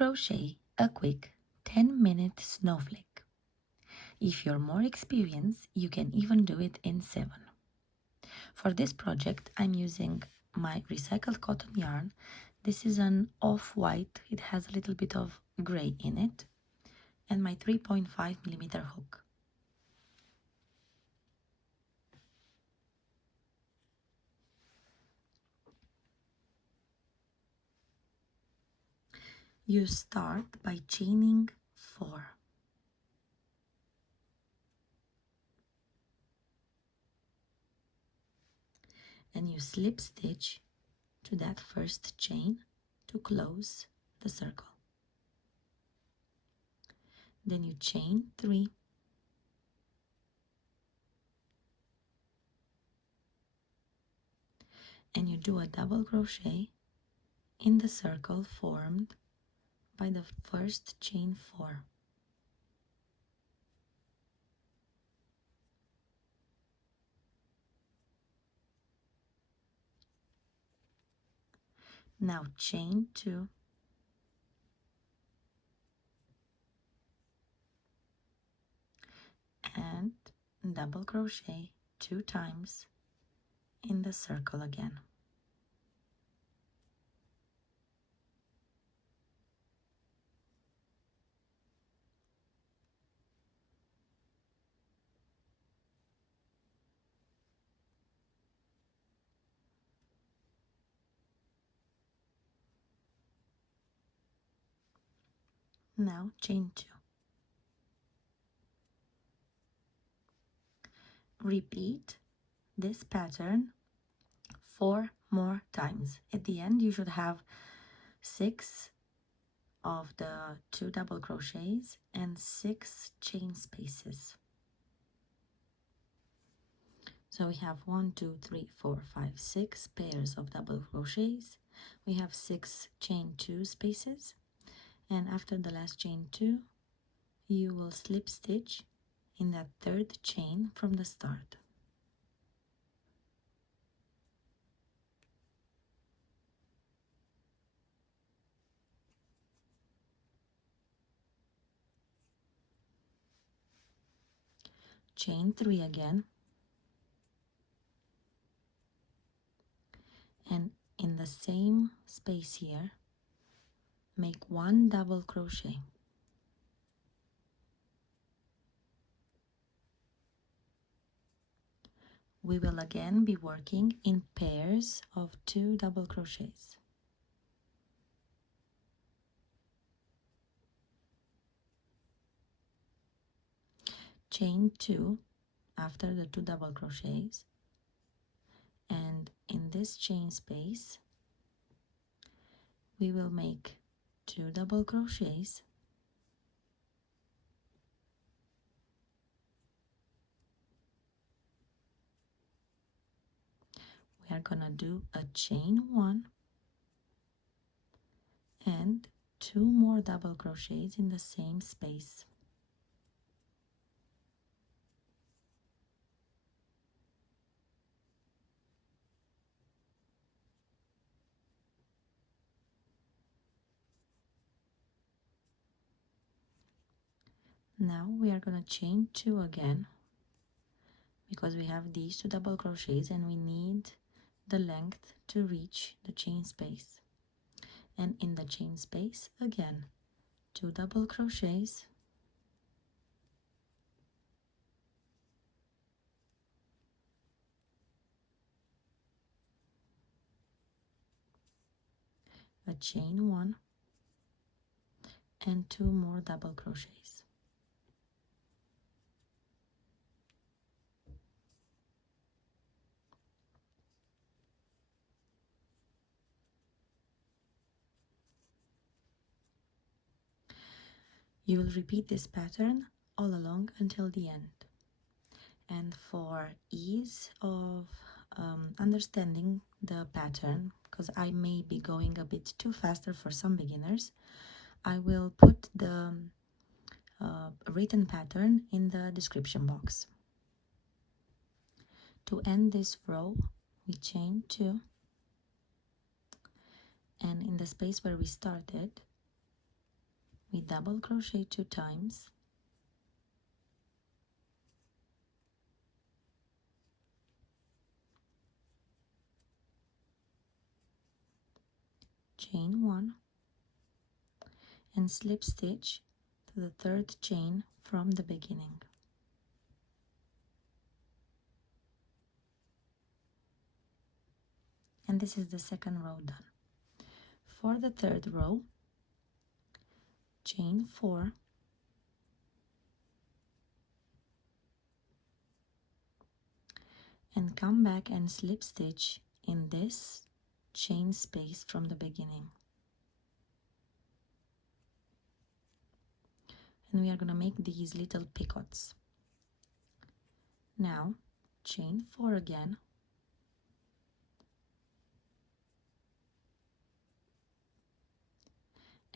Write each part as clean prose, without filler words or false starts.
Crochet a quick 10-minute snowflake. If you're more experienced, you can even do it in 7. For this project, I'm using my recycled cotton yarn. This is an off-white, it has a little bit of gray in it, and my 3.5mm hook. You start by chaining 4. And you slip stitch to that first chain to close the circle. Then you chain 3, and you do a double crochet in the circle formed by the first chain 4. Now chain 2, and double crochet 2 times in the circle again. Now chain 2. Repeat this pattern 4 more times. At the end you should have 6 of the 2 double crochets and 6 chain spaces. So we have 1, 2, 3, 4, 5, 6 pairs of double crochets. We have 6 chain 2 spaces, and after the last chain 2 you will slip stitch in that third chain from the start. Chain 3 again, and in the same space here make 1 double crochet. We will again be working in pairs of 2 double crochets. Chain 2 after the 2 double crochets, and in this chain space we will make 2 double crochets, we are gonna do a chain 1 and 2 more double crochets in the same space. Now we are gonna chain 2 again, because we have these 2 double crochets and we need the length to reach the chain space. And in the chain space again 2 double crochets, a chain 1 and 2 more double crochets. You will repeat this pattern all along until the end. And for ease of understanding the pattern, because I may be going a bit too faster for some beginners, I will put the written pattern in the description box. To end this row, we chain 2, and in the space where we started, we double crochet 2 times, chain 1, and slip stitch to the 3rd chain from the beginning. And this is the 2nd row done. For the 3rd row, chain 4, and come back and slip stitch in this chain space from the beginning. And we are going to make these little picots. Now chain 4 again,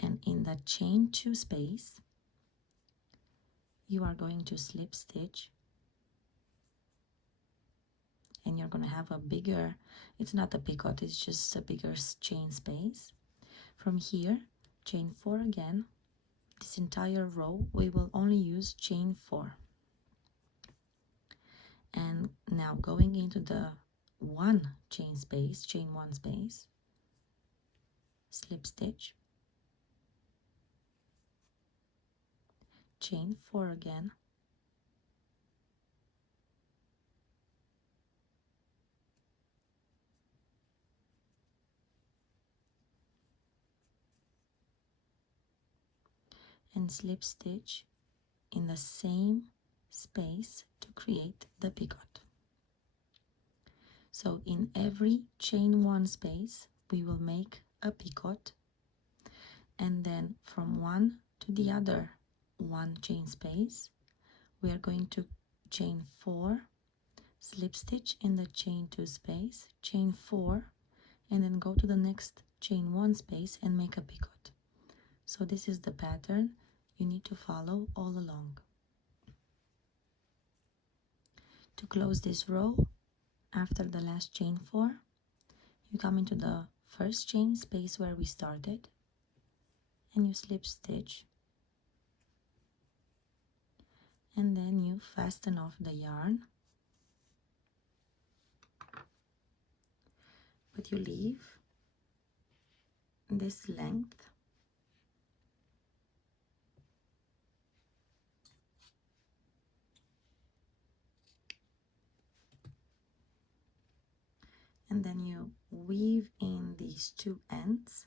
and in the chain 2 space you are going to slip stitch, and you're going to have a bigger, it's not a picot, it's just a bigger chain space. From here, chain 4 again. This entire row we will only use chain 4. And now going into the 1 chain space, chain 1 space, slip stitch, chain 4 again, and slip stitch in the same space to create the picot. So in every chain 1 space we will make a picot, and then from one to the other 1 chain space we are going to chain 4, slip stitch in the chain 2 space, chain 4, and then go to the next chain 1 space and make a picot. So this is the pattern you need to follow all along. To close this row, after the last chain 4, you come into the 1st chain space where we started, and you slip stitch, and then you fasten off the yarn, but you leave this length and then you weave in these 2 ends,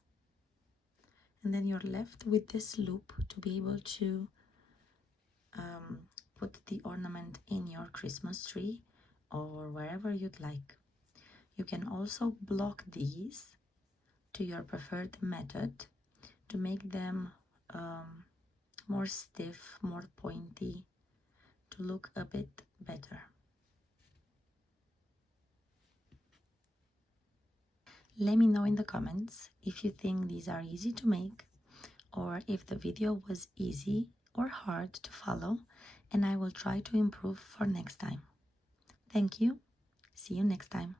and then you're left with this loop to be able to put the ornament in your Christmas tree or wherever you'd like. You can also block these to your preferred method to make them more stiff, more pointy, to look a bit better. Let me know in the comments if you think these are easy to make, or if the video was easy or hard to follow, and I will try to improve for next time. Thank you. See you next time.